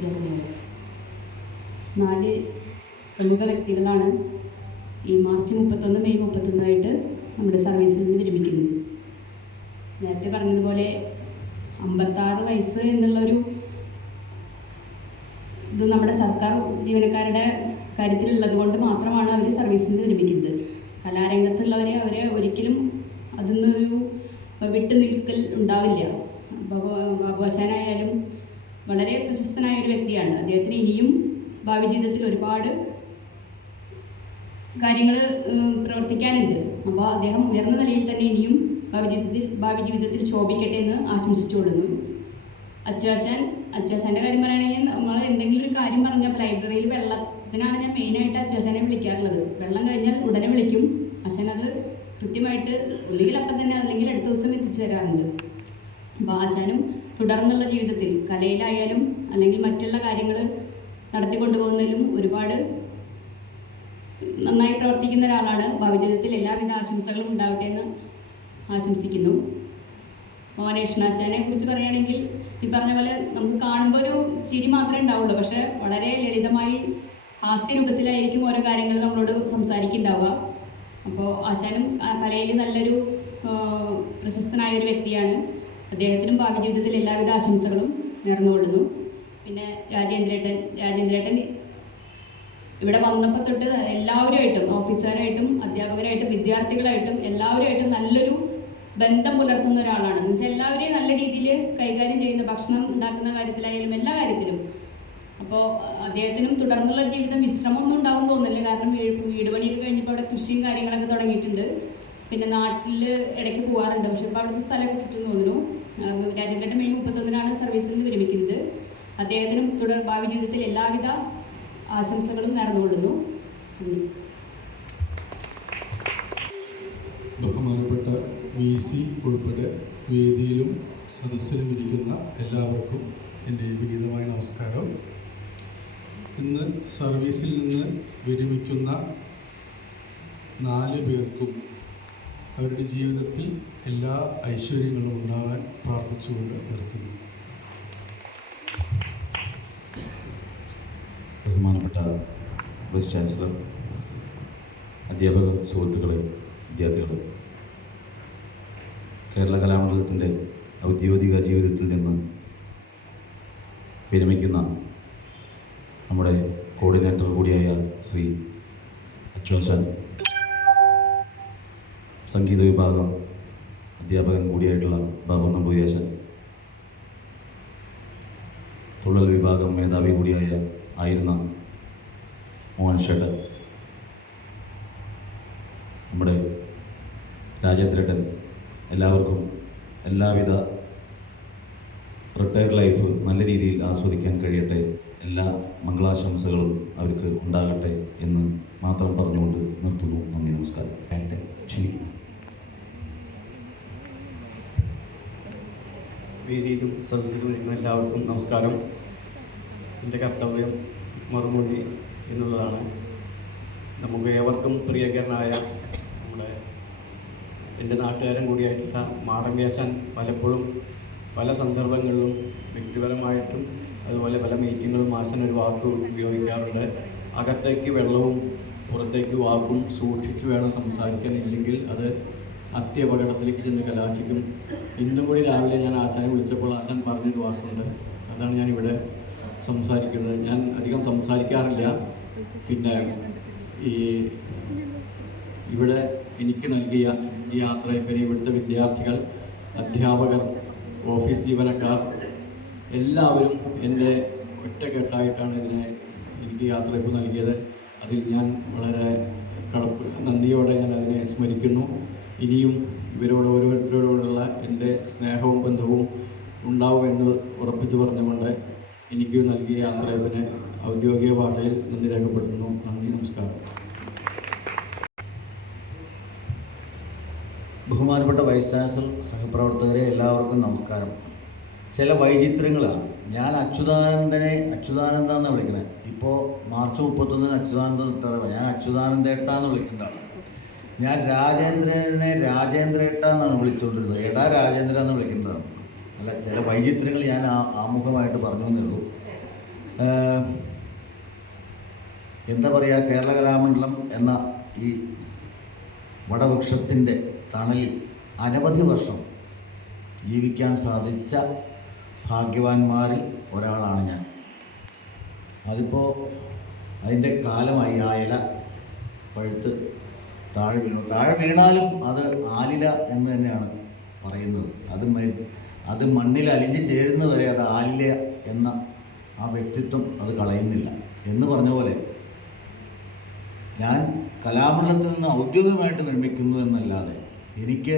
അധ്യാപകരെ നാല് പ്രമുഖ വ്യക്തികളാണ് ഈ മാർച്ച് മുപ്പത്തൊന്ന് മെയ് മുപ്പത്തൊന്നായിട്ട് നമ്മുടെ സർവീസിൽ നിന്ന് വിരമിക്കുന്നത്. നേരത്തെ പറഞ്ഞതുപോലെ അമ്പത്താറ് വയസ്സ് എന്നുള്ളൊരു ഇത് നമ്മുടെ സർക്കാർ ജീവനക്കാരുടെ കാര്യത്തിലുള്ളത് കൊണ്ട് മാത്രമാണ് അവർ സർവീസിൽ നിന്ന് വിരമിക്കുന്നത്. കലാരംഗത്തുള്ളവരെ അവരെ ഒരിക്കലും അതിൽ നിന്നൊരു വിട്ടുനിൽക്കൽ ഉണ്ടാവില്ല. അപ്പോൾ ബാബുവാശാനായാലും വളരെ പ്രശസ്തനായ ഒരു വ്യക്തിയാണ്. അദ്ദേഹത്തിന് ഇനിയും ഭാവി ജീവിതത്തിൽ ഒരുപാട് കാര്യങ്ങൾ പ്രവർത്തിക്കാനുണ്ട്. അപ്പോൾ അദ്ദേഹം ഉയർന്ന നിലയിൽ തന്നെ ഇനിയും ഭാവി ജീവിതത്തിൽ ഭാവി ജീവിതത്തിൽ ശോഭിക്കട്ടെ എന്ന് ആശംസിച്ചുകൊള്ളുന്നു. അച്ചാശാൻ അച്ചാശാന്റെ കാര്യം പറയുകയാണെങ്കിൽ നമ്മൾ എന്തെങ്കിലും ഒരു കാര്യം പറഞ്ഞാൽ ലൈബ്രറിയിൽ വെള്ളത്തിനാണ് ഞാൻ മെയിനായിട്ട് അച്ചാശാനെ വിളിക്കാറുള്ളത്. വെള്ളം കഴിഞ്ഞാൽ ഉടനെ വിളിക്കും. അച്ഛൻ അത് കൃത്യമായിട്ട് ഒന്നുകിൽ അപ്പം തന്നെ അല്ലെങ്കിൽ അടുത്ത ദിവസം എത്തിച്ചു തരാറുണ്ട്. അപ്പോൾ ആശാനും തുടർന്നുള്ള ജീവിതത്തിൽ കലയിലായാലും അല്ലെങ്കിൽ മറ്റുള്ള കാര്യങ്ങൾ നടത്തിക്കൊണ്ടുപോകുന്നതിലും ഒരുപാട് നന്നായി പ്രവർത്തിക്കുന്ന ഒരാളാണ് ഭാവിജീവിതത്തിൽ എല്ലാവിധ ആശംസകളും ഉണ്ടാവട്ടെ എന്ന് ആശംസിക്കുന്നു. ഭവനേഷ്ണാശാനെ കുറിച്ച് പറയുകയാണെങ്കിൽ ഈ പറഞ്ഞ പോലെ നമുക്ക് കാണുമ്പോൾ ഒരു ചിരി മാത്രമേ ഉണ്ടാവുള്ളൂ. പക്ഷെ വളരെ ലളിതമായി ഹാസ്യരൂപത്തിലായിരിക്കും ഓരോ കാര്യങ്ങൾ നമ്മളോട് സംസാരിക്കുന്നുണ്ടാവുക. അപ്പോൾ ആശാനും കലയിൽ നല്ലൊരു പ്രശസ്തനായ ഒരു വ്യക്തിയാണ്. അദ്ദേഹത്തിനും ഭാവി ജീവിതത്തിൽ എല്ലാവിധ ആശംസകളും നേർന്നുകൊള്ളുന്നു. പിന്നെ രാജേന്ദ്രേട്ടൻ രാജേന്ദ്രേട്ടൻ ഇവിടെ വന്നപ്പോൾ തൊട്ട് എല്ലാവരുമായിട്ടും ഓഫീസറായിട്ടും അധ്യാപകരായിട്ടും വിദ്യാർത്ഥികളായിട്ടും എല്ലാവരുമായിട്ടും നല്ലൊരു ബന്ധം പുലർത്തുന്ന ഒരാളാണ്. എന്ന് വെച്ചാൽ എല്ലാവരെയും നല്ല രീതിയിൽ കൈകാര്യം ചെയ്യുന്ന ഭക്ഷണം ഉണ്ടാക്കുന്ന കാര്യത്തിലായാലും എല്ലാ കാര്യത്തിലും. അപ്പോൾ അദ്ദേഹത്തിനും തുടർന്നുള്ള ഒരു ജീവിതം വിശ്രമമൊന്നും ഉണ്ടാവും തോന്നില്ല കാരണം വീട് പണിയൊക്കെ കഴിഞ്ഞപ്പോൾ അവിടെ കൃഷിയും കാര്യങ്ങളൊക്കെ തുടങ്ങിയിട്ടുണ്ട്. പിന്നെ നാട്ടിൽ ഇടയ്ക്ക് പോകാറുണ്ട് പക്ഷെ ഇപ്പോൾ അവിടുത്തെ സ്ഥലമൊക്കെ കിട്ടുമെന്ന് തോന്നുന്നു. രാജേന്ദ്രന്റെ മെയ് മുപ്പത്തൊന്നിനാണ് സർവീസിൽ നിന്ന് വിരമിക്കുന്നത്. അദ്ദേഹത്തിനും തുടർ ഭാവി ജീവിതത്തിൽ എല്ലാവിധ ആശംസകളും നേർന്നുകൊള്ളുന്നു. ബഹുമാനപ്പെട്ട വി സി ഉൾപ്പെടെ വേദിയിലും സദസ്സിലും ഇരിക്കുന്ന എല്ലാവർക്കും എന്റെ വിനീതമായ നമസ്കാരം. ഇന്ന് സർവീസിൽ നിന്ന് വിരമിക്കുന്ന നാല് പേർക്കും അവരുടെ ജീവിതത്തിൽ എല്ലാ ഐശ്വര്യങ്ങളും ഉണ്ടാകാൻ പ്രാർത്ഥിച്ചുകൊണ്ട് നിർത്തുന്നു. ബഹുമാനപ്പെട്ട വൈസ് ചാൻസലർ അധ്യാപക സുഹൃത്തുക്കളെ വിദ്യാർത്ഥികളെ കേരള കലാമണ്ഡലത്തിന്റെ ഔദ്യോഗിക ജീവിതത്തിൽ നിന്ന് വിരമിക്കുന്ന നമ്മുടെ കോർഡിനേറ്റർ കൂടിയായ ശ്രീ അച്യുതാശാൻ സംഗീത വിഭാഗം അധ്യാപകൻ കൂടിയായിട്ടുള്ള ബാബു നമ്പൂരിയാശൻ തുള്ളൽ വിഭാഗം മേധാവി കൂടിയായ ആയിരുന്ന മോഹൻ ഷെട്ടൻ നമ്മുടെ രാജേന്ദ്രേട്ടൻ എല്ലാവർക്കും എല്ലാവിധ റിട്ടയർഡ് ലൈഫ് നല്ല രീതിയിൽ ആസ്വദിക്കാൻ കഴിയട്ടെ. എല്ലാ മംഗളാശംസകളും അവർക്ക് ഉണ്ടാകട്ടെ എന്ന് മാത്രം പറഞ്ഞുകൊണ്ട് നിർത്തുന്നു. നന്ദി നമസ്കാരം. ക്ഷണിക്കുന്നു. വേദിയിലും സദസ്സിലും ഇരിക്കുന്ന എല്ലാവർക്കും നമസ്കാരം. എന്റെ കർത്തവ്യം മറുമൊഴി എന്നുള്ളതാണ്. നമുക്ക് ഏവർക്കും പ്രിയകരനായ നമ്മുടെ എന്റെ നാട്ടുകാരൻ കൂടിയായിട്ടുള്ള മാടമ്പ്യാശാൻ പലപ്പോഴും പല സന്ദർഭങ്ങളിലും വ്യക്തിപരമായിട്ടും അതുപോലെ പല മീറ്റിങ്ങുകളും ആശാൻ ഒരു വാക്ക് ഉപയോഗിക്കാറുണ്ട്. അകത്തേക്ക് വെള്ളവും പുറത്തേക്ക് വാക്കും സൂക്ഷിച്ച് വേണം സംസാരിക്കാൻ ഇല്ലെങ്കിൽ അത് അത്യപകടത്തിലേക്ക് ചെന്ന് കലാശിക്കും. ഇന്നും കൂടി രാവിലെ ഞാൻ ആശാനെ വിളിച്ചപ്പോൾ ആശാൻ പറഞ്ഞൊരു വാക്കുണ്ട്. അതാണ് ഞാൻ ഇവിടെ സംസാരിക്കുന്നത്. ഞാൻ അധികം സംസാരിക്കാറില്ല. പിന്നെ ഈ ഇവിടെ എനിക്ക് നൽകിയ ഈ യാത്രയപ്പിന് ഇവിടുത്തെ വിദ്യാർത്ഥികൾ അധ്യാപകർ ഓഫീസ് ജീവനക്കാർ എല്ലാവരും എന്റെ ഒറ്റക്കെട്ടായിട്ടാണ് ഇതിനെ എനിക്ക് യാത്രയപ്പ് നൽകിയത്. അതിൽ ഞാൻ വളരെ കടപ്പ് നന്ദിയോടെ ഞാൻ അതിനെ സ്മരിക്കുന്നു. ഇനിയും ഇവരോട് ഓരോരുത്തരോടുള്ള എന്റെ സ്നേഹവും ബന്ധവും ഉണ്ടാവുമെന്ന് ഉറപ്പിച്ചു പറഞ്ഞുകൊണ്ട് എനിക്ക് നൽകിയ ആശ്രയത്തിന് ഔദ്യോഗിക ഭാഷയിൽ നന്ദി രേഖപ്പെടുത്തുന്നു. നന്ദി നമസ്കാരം. ബഹുമാനപ്പെട്ട വൈസ് ചാൻസലർ സഹപ്രവർത്തകരെ എല്ലാവർക്കും നമസ്കാരം. ചില വൈചിത്രങ്ങളാണ്. ഞാൻ അച്യുതാനന്ദനെ അച്യുതാനന്ദ എന്ന് വിളിക്കുന്നത്. ഇപ്പോൾ മാർച്ച് മുപ്പത്തൊന്നിന് അച്യുതാനന്ദ വിട്ടത് ഞാൻ അച്യുതാനന്ദേട്ട എന്ന് വിളിക്കേണ്ട ആളാണ് ഞാൻ രാജേന്ദ്രനെ രാജേന്ദ്രേട്ട എന്നാണ് വിളിച്ചുകൊണ്ടിരുന്നത് എടാ രാജേന്ദ്ര എന്ന് വിളിക്കേണ്ടതാണ് അല്ല ചില വൈചിത്രങ്ങൾ ഞാൻ ആമുഖമായിട്ട് പറഞ്ഞു എന്നേ ഉള്ളൂ. എന്താ പറയുക കേരള കലാമണ്ഡലം എന്ന ഈ വടവൃക്ഷത്തിന്റെ തണലിൽ അനവധി വർഷം ജീവിക്കാൻ സാധിച്ച ഭാഗ്യവാന്മാരിൽ ഒരാളാണ് ഞാൻ. അതിപ്പോൾ അതിന്റെ കാലമായി ആ ഇല പഴുത്ത് താഴെ വീണു. താഴെ വീണാലും അത് ആലില എന്ന് തന്നെയാണ് പറയുന്നത്. അത് അത് മണ്ണിൽ അലിഞ്ഞ് ചേരുന്നവരെ അത് ആലില എന്ന ആ വ്യക്തിത്വം അത് കളയുന്നില്ല. എന്ന് പറഞ്ഞ പോലെ ഞാൻ കലാമണ്ഡലത്തിൽ നിന്ന് ഔദ്യോഗികമായിട്ട് നിർമ്മിക്കുന്നു എന്നല്ലാതെ എനിക്ക്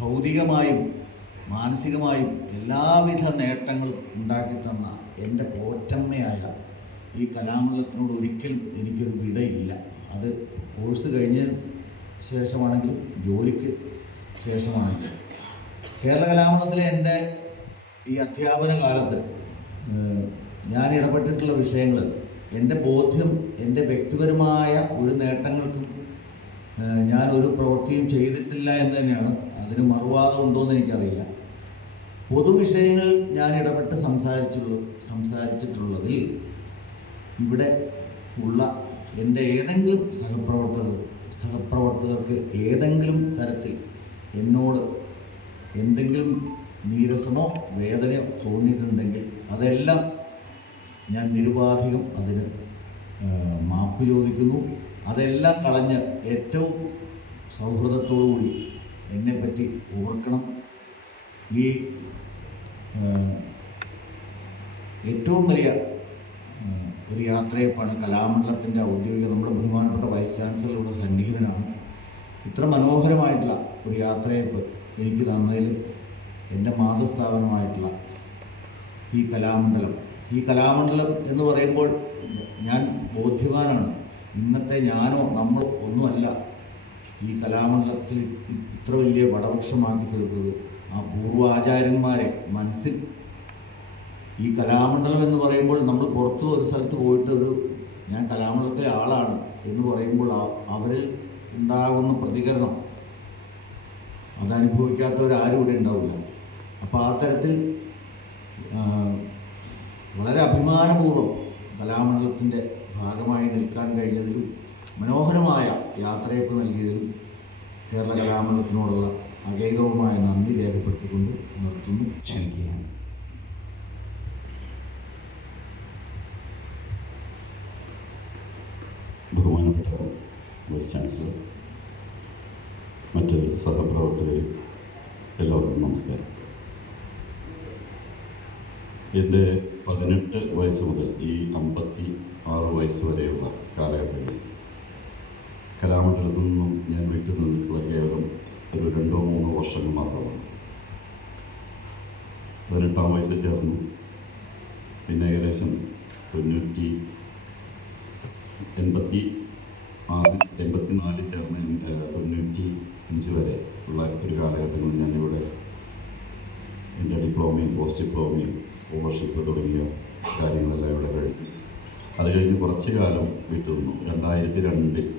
ഭൗതികമായും മാനസികമായും എല്ലാവിധ നേട്ടങ്ങളും ഉണ്ടാക്കി തന്ന എന്റെ പോറ്റമ്മയായ ഈ കലാമണ്ഡലത്തിനോട് ഒരിക്കലും എനിക്കൊരു വിടയില്ല. അത് കോഴ്സ് കഴിഞ്ഞ ശേഷമാണെങ്കിലും ജോലിക്ക് ശേഷമാണെങ്കിലും. കേരള കലാമണ്ഡലത്തിലെ എന്റെ ഈ അധ്യാപന കാലത്ത് ഞാൻ ഇടപെട്ടിട്ടുള്ള വിഷയങ്ങൾ എന്റെ ബോധ്യം എന്റെ വ്യക്തിപരമായ ഒരു നേട്ടങ്ങൾക്കും ഞാൻ ഒരു പ്രവൃത്തിയും ചെയ്തിട്ടില്ല എന്ന് തന്നെയാണ്. അതിന് മറുവാദം ഉണ്ടോയെന്ന് എനിക്കറിയില്ല. പൊതുവിഷയങ്ങൾ ഞാൻ ഇടപെട്ട് സംസാരിച്ചുള്ള സംസാരിച്ചിട്ടുള്ളതിൽ ഇവിടെ ഉള്ള എന്റെ ഏതെങ്കിലും സഹപ്രവർത്തകർ സഹപ്രവർത്തകർക്ക് ഏതെങ്കിലും തരത്തിൽ എന്നോട് എന്തെങ്കിലും നീരസമോ വേദനയോ തോന്നിയിട്ടുണ്ടെങ്കിൽ അതെല്ലാം ഞാൻ നിരുപാധികം അതിന് മാപ്പ് ചോദിക്കുന്നു. അതെല്ലാം കളഞ്ഞ് ഏറ്റവും സൗഹൃദത്തോടുകൂടി എന്നെപ്പറ്റി ഓർക്കണം. ഈ ഏറ്റവും വലിയ ഒരു യാത്രയപ്പാണ് കലാമണ്ഡലത്തിന്റെ ഔദ്യോഗിക നമ്മുടെ ബഹുമാനപ്പെട്ട വൈസ് ചാൻസലറുടെ സന്നിഹിതനാണ്. ഇത്ര മനോഹരമായിട്ടുള്ള ഒരു യാത്രയെ എനിക്ക് തന്നതിൽ എന്റെ മാതൃസ്ഥാപനമായിട്ടുള്ള ഈ കലാമണ്ഡലം. ഈ കലാമണ്ഡലം എന്ന് പറയുമ്പോൾ ഞാൻ ബോധ്യവാനാണ്. ഇന്നത്തെ ഞാനോ നമ്മൾ ഒന്നുമല്ല ഈ കലാമണ്ഡലത്തിൽ ഇത്ര വലിയ വടവൃക്ഷമാക്കി തീർത്തത്. ആ പൂർവാചാര്യന്മാരെ മനസ്സിൽ ഈ കലാമണ്ഡലം എന്ന് പറയുമ്പോൾ നമ്മൾ പുറത്ത് ഒരു സ്ഥലത്ത് പോയിട്ട് ഒരു ഞാൻ കലാമണ്ഡലത്തിലെ ആളാണ് എന്ന് പറയുമ്പോൾ അവരിൽ ഉണ്ടാകുന്ന പ്രതികരണം അതനുഭവിക്കാത്തവരാരും ഇവിടെ ഉണ്ടാവില്ല. അപ്പോൾ ആ തരത്തിൽ വളരെ അഭിമാനപൂർവം കലാമണ്ഡലത്തിന്റെ ഭാഗമായി നിൽക്കാൻ കഴിഞ്ഞതിലും മനോഹരമായ യാത്രയപ്പ് നൽകിയതിലും കേരള കലാമണ്ഡലത്തിനോടുള്ള അഗൈതവുമായ നന്ദി രേഖപ്പെടുത്തിക്കൊണ്ട് നിർത്തുന്നു. ക്ഷണിക്കുകയാണ് ബഹുമാനപ്പെട്ട വൈസ് ചാൻസലർ മറ്റ് സഹപ്രവർത്തകർ എല്ലാവർക്കും നമസ്കാരം. എന്റെ പതിനെട്ട് വയസ്സ് മുതൽ ഈ അമ്പത്തി ആറ് വയസ്സ് വരെയുള്ള കാലഘട്ടങ്ങളിൽ കലാമണ്ഡലത്തിൽ നിന്നും ഞാൻ വിട്ടു നിന്നിട്ടുള്ള കേവലം ഒരു രണ്ടോ മൂന്നോ വർഷങ്ങൾ മാത്രമാണ്. പതിനെട്ടാം വയസ്സിൽ ചേർന്നു. പിന്നെ ഏകദേശം തൊണ്ണൂറ്റി എൺപത്തി എൺപത്തി നാലിൽ ചേർന്ന് തൊണ്ണൂറ്റി അഞ്ച് വരെ ഉള്ള ഒരു കാലഘട്ടങ്ങളിൽ ഞാനിവിടെ എന്റെ ഡിപ്ലോമയും പോസ്റ്റ് ഡിപ്ലോമയും സ്കോളർഷിപ്പ് തുടങ്ങിയ കാര്യങ്ങളെല്ലാം ഇവിടെ കഴിഞ്ഞു. അത് കഴിഞ്ഞ് കുറച്ച് കാലം വിട്ടു നിന്നു രണ്ടായിരത്തി രണ്ടിൽ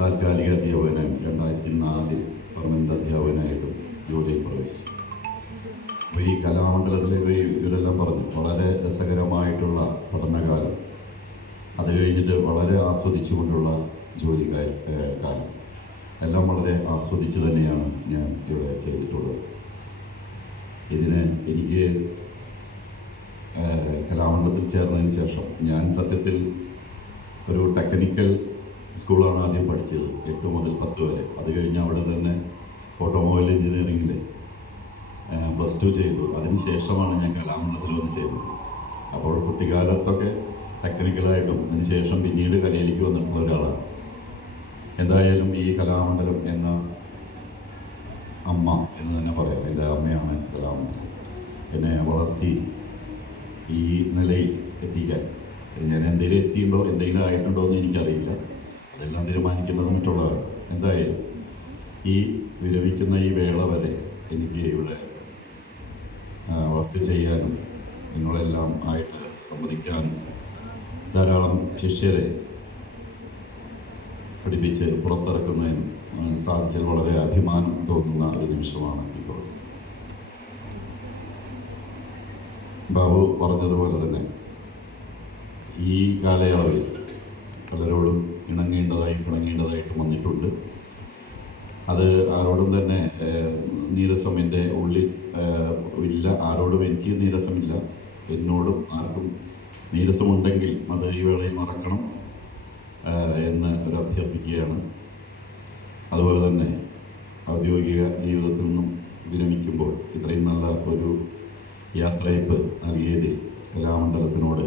താൽക്കാലിക അധ്യാപകനായും രണ്ടായിരത്തി നാലിൽ പെർമനന്റ് അധ്യാപകനായിട്ടും ജോലിയിൽ പ്രവേശിച്ചു. അപ്പോൾ ഈ കലാമണ്ഡലത്തിലെ ഇവ- ഇവരെല്ലാം പറഞ്ഞു വളരെ രസകരമായിട്ടുള്ള പഠനകാലം. അത് കഴിഞ്ഞിട്ട് വളരെ ആസ്വദിച്ചുകൊണ്ടുള്ള ജോലി കാലം. എല്ലാം വളരെ ആസ്വദിച്ച് തന്നെയാണ് ഞാൻ ഇവിടെ ചെയ്തിട്ടുള്ളത്. ഇതിന് എനിക്ക് കലാമണ്ഡലത്തിൽ ചേർന്നതിന് ശേഷം ഞാൻ സത്യത്തിൽ ഒരു ടെക്നിക്കൽ സ്കൂളാണ് ആദ്യം പഠിച്ചത് എട്ട് മുതൽ പത്ത് വരെ. അത് കഴിഞ്ഞ് അവിടെ തന്നെ ഓട്ടോമൊബൈൽ എഞ്ചിനീയറിംഗിൽ പ്ലസ് ടു ചെയ്തു. അതിന് ശേഷമാണ് ഞാൻ കലാമണ്ഡലത്തിൽ വന്ന് ചെയ്തത് അപ്പോൾ കുട്ടിക്കാലത്തൊക്കെ ടെക്നിക്കലായിട്ടും അതിനുശേഷം പിന്നീട് കലയിലേക്ക് വന്നിട്ടുള്ള ഒരാളാണ്. എന്തായാലും ഈ കലാമണ്ഡലം എന്ന അമ്മ എന്ന് തന്നെ പറയാം. എന്റെ അമ്മയാണ് കലാമണ്ഡലം. എന്നെ വളർത്തി ഈ നിലയിൽ എത്തിക്കാൻ. ഞാൻ എന്തെങ്കിലും എത്തിയിട്ടുണ്ടോ എന്തെങ്കിലും ആയിട്ടുണ്ടോ എന്ന് എനിക്കറിയില്ല. അതെല്ലാം തീരുമാനിക്കുന്നത് മറ്റുള്ളവരാണ്. എന്തായാലും ഈ വിരമിക്കുന്ന ഈ വേള വരെ എനിക്ക് ഇവിടെ വർക്ക് ചെയ്യാനും നിങ്ങളെല്ലാം ആയിട്ട് സംവദിക്കാനും ധാരാളം ശിഷ്യരെ പഠിപ്പിച്ച് പുറത്തിറക്കുന്നതിനും സാധിച്ചത് വളരെ അഭിമാനം തോന്നുന്ന ഒരു നിമിഷമാണ് ഇപ്പോൾ. ബാബു പറഞ്ഞതുപോലെ തന്നെ ഈ കാലയളവിൽ പലരോടും ഇണങ്ങേണ്ടതായി പിണങ്ങേണ്ടതായിട്ടും വന്നിട്ടുണ്ട്. അത് ആരോടും തന്നെ നീരസം എന്റെ ഉള്ളിൽ ഇല്ല. ആരോടും എനിക്ക് നീരസമില്ല. എന്നോടും ആർക്കും നീരസമുണ്ടെങ്കിൽ അത് ഈ വേളയിൽ മറക്കണം എന്ന് ഒരു അഭ്യർത്ഥിക്കുകയാണ്. അതുപോലെ തന്നെ ഔദ്യോഗിക ജീവിതത്തിൽ നിന്നും വിരമിക്കുമ്പോൾ ഇത്രയും നല്ല ഒരു യാത്രയപ്പ് നൽകിയതിൽ കലാമണ്ഡലത്തിനോട്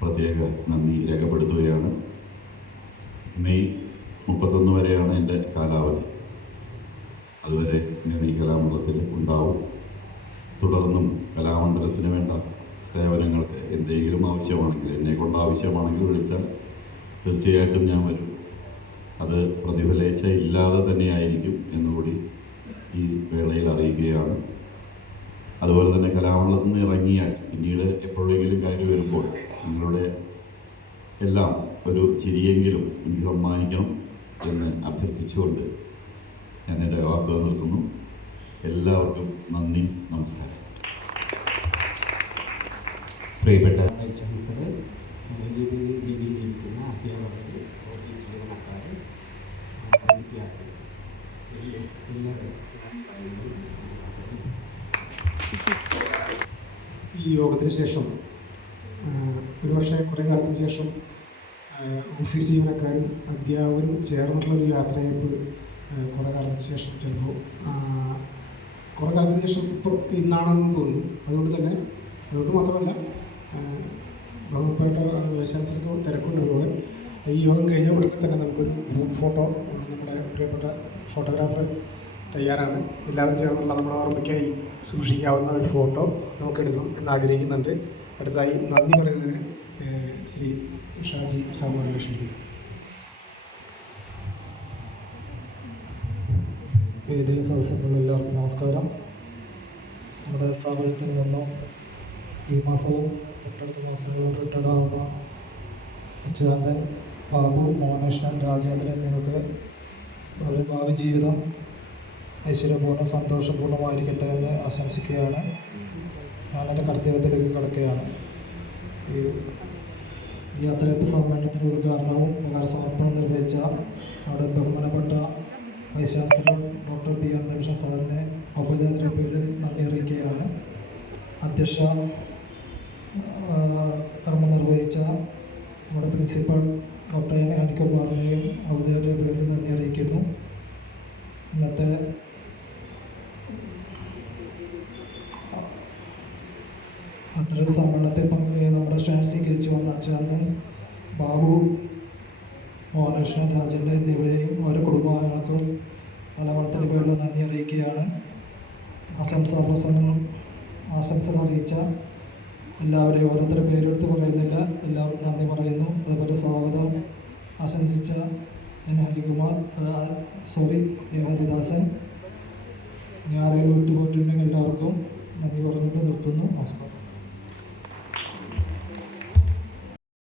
പ്രത്യേക നന്ദി രേഖപ്പെടുത്തുകയാണ്. മെയ് മുപ്പത്തൊന്ന് വരെയാണ് എന്റെ കാലാവധി. അതുവരെ ഞാൻ ഈ കലാമണ്ഡലത്തിൽ ഉണ്ടാവും. തുടർന്നും കലാമണ്ഡലത്തിന് വേണ്ട സേവനങ്ങൾക്ക് എന്തെങ്കിലും ആവശ്യമാണെങ്കിൽ എന്നെ കൊണ്ട് ആവശ്യമാണെങ്കിൽ വിളിച്ചാൽ തീർച്ചയായിട്ടും ഞാൻ വരും. അത് പ്രതിഫലേച്ഛ ഇല്ലാതെ തന്നെയായിരിക്കും എന്നുകൂടി ഈ വേളയിൽ അറിയിക്കുകയാണ്. അതുപോലെ തന്നെ കലാമണ്ഡലത്തിൽ നിന്ന് ഇറങ്ങിയാൽ പിന്നീട് എപ്പോഴെങ്കിലും കയറി വരുമ്പോൾ നിങ്ങളുടെ എല്ലാം ഒരു ചിരിയെങ്കിലും എനിക്ക് സമ്മാനിക്കണം എന്ന് അഭ്യർത്ഥിച്ചുകൊണ്ട് ഞാൻ എന്റെ വാക്കുകൾ നിർത്തുന്നു. എല്ലാവർക്കും നന്ദി നമസ്കാരം. പ്രിയപ്പെട്ട ഈ യോഗത്തിന് ശേഷം ഒരുപക്ഷെ കുറേ കാലത്തിന് ശേഷം ഓഫീസ് ജീവനക്കാരും അധ്യാപകരും ചേർന്നിട്ടുള്ളൊരു യാത്രയപ്പ് കുറേ കാലത്തിന് ശേഷം ചിലപ്പോൾ കുറേ കാലത്തിന് ശേഷം ഇപ്പോൾ ഇന്നാണെന്ന് തോന്നുന്നു. അതുകൊണ്ട് തന്നെ അതുകൊണ്ട് മാത്രമല്ല ബഹുമാനപ്പെട്ട വൈശാൻസർക്ക് തിരക്കൊണ്ട് പോകാൻ. ഈ യോഗം കഴിഞ്ഞ ഉടനെ തന്നെ നമുക്കൊരു ഗ്രൂപ്പ് ഫോട്ടോ നമ്മുടെ പ്രിയപ്പെട്ട ഫോട്ടോഗ്രാഫർ തയ്യാറാണ്. എല്ലാവരും ചേർന്നുള്ള നമ്മുടെ ഓർമ്മയ്ക്കായി സൂക്ഷിക്കാവുന്ന ഒരു ഫോട്ടോ നമുക്കെടുക്കണം എന്ന് ആഗ്രഹിക്കുന്നുണ്ട് അടുത്തായി നന്ദി പറയുന്നതിന് ശ്രീ ഷാജി സാമാനിനെ ക്ഷണിക്കുന്നു വേദിയിലെ സദസ്യങ്ങളുള്ള എല്ലാവർക്കും നമസ്കാരം. നമ്മുടെ സ്ഥാപനത്തിൽ നിന്നും ഈ മാസവും തൊട്ടടുത്ത മാസങ്ങളും റിട്ടയർഡ് ആവുന്ന അച്യുതാനന്ദൻ ബാബു മോഹനകൃഷ്ണൻ രാജേന്ദ്രൻ എന്നിവർക്ക് അവരുടെ ഭാവി ജീവിതം ഐശ്വര്യപൂർണം സന്തോഷപൂർണമായിരിക്കട്ടെ എന്ന് ആശംസിക്കുകയാണ്. ഞാൻ എന്റെ കർത്തവ്യത്തിലേക്ക് കിടക്കുകയാണ്. ഈ ഈ യാത്രയപ്പ് സമ്മേളനത്തിന്റെ കാരണവും വികാര സമർപ്പണം നിർവഹിച്ച അവിടെ ബഹുമാനപ്പെട്ട vice chancellor doctor B Ananthakrishnan സാറിനെ ഔപചാരിക പേരിൽ നന്ദി അറിയിക്കുകയാണ്. അധ്യക്ഷ ആ, കർമ്മം നിർവഹിച്ച നമ്മുടെ പ്രിൻസിപ്പൽ ഡോക്ടർ എൻ അനിൽകുമാറിനെയും ഔദ്യോഗിക പേരിൽ നന്ദി അറിയിക്കുന്നു. ഇന്നത്തെ അത്തരം സമ്മേളനത്തിൽ പങ്കെ നമ്മുടെ ക്ഷണം സ്വീകരിച്ചു വന്ന അച്യുതൻ ബാബു മോഹനകൃഷ്ണൻ രാജേന്ദ്രൻ എന്നിവരെയും ഓരോ കുടുംബാംഗങ്ങൾക്കും പലവളത്തിന്റെ പേരിൽ നന്ദി അറിയിക്കുകയാണ്. ആശംസാ പ്രസംഗം ആശംസകൾ അറിയിച്ച എല്ലാവരെയും ഓരോരുത്തരുടെ പേരെടുത്ത് പറയുന്നില്ല. എല്ലാവർക്കും നന്ദി പറയുന്നു. അതുപോലെ സ്വാഗതം. ആശംസിച്ച N Harikumar sorry A Haridasan. ഇനി ആരെങ്കിലും വിട്ടുപോയിട്ടുണ്ടെങ്കിൽ എല്ലാവർക്കും നന്ദി പറഞ്ഞിട്ട് നിർത്തുന്നു. നമസ്കാരം.